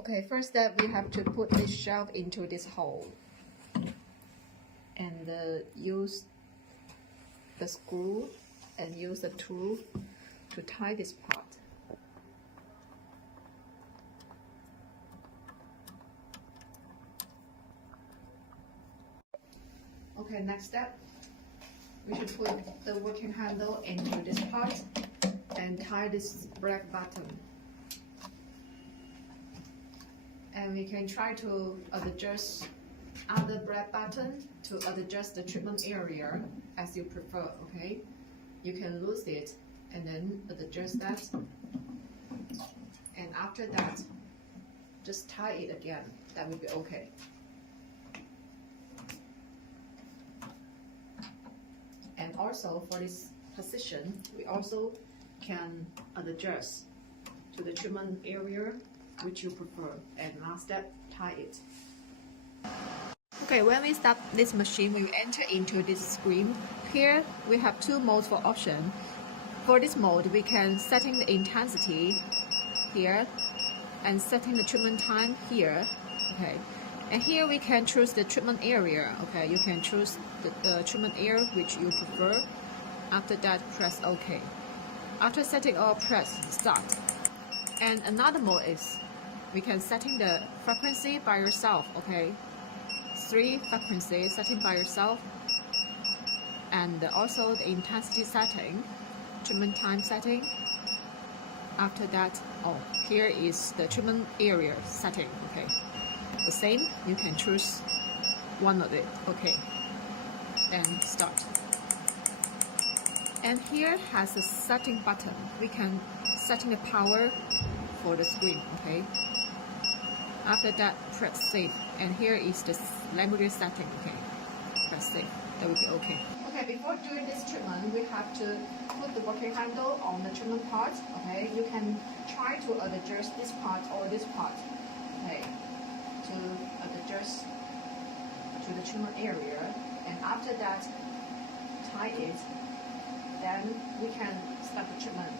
Okay, first step, we have to put this shelf into this hole and use the screw and use the tool to tie this part. Okay, next step, we should put the working handle into this part and tie this black button. And we can try to adjust other black button to adjust the treatment area as you prefer, okay? You can lose it and then adjust that. And after that, just tie it again. That will be okay. And also for this position, we also can adjust to the treatment area which you prefer. And last step, tie it. Okay, when we start this machine, we enter into this screen. Here we have two modes for option. For this mode, we can setting the intensity here and setting the treatment time here. Okay, and here we can choose the treatment area. Okay, you can choose the treatment area which you prefer. After that, press OK. After setting all, press start. And another mode is we can setting the frequency by yourself. Okay, 3 frequencies setting by yourself, and also the intensity setting, treatment time setting. After that, here is the treatment area setting. Okay, the same, you can choose one of it. Okay, then start. And here has a setting button. We can setting the power for the screen. Okay, after that, press save. And here is the language setting. Okay, press save. That will be okay. Okay, before doing this treatment, we have to put the working handle on the treatment part. Okay, you can try to adjust this part or this part. Okay, to adjust to the treatment area. And after that, tie it. Then we can start the treatment.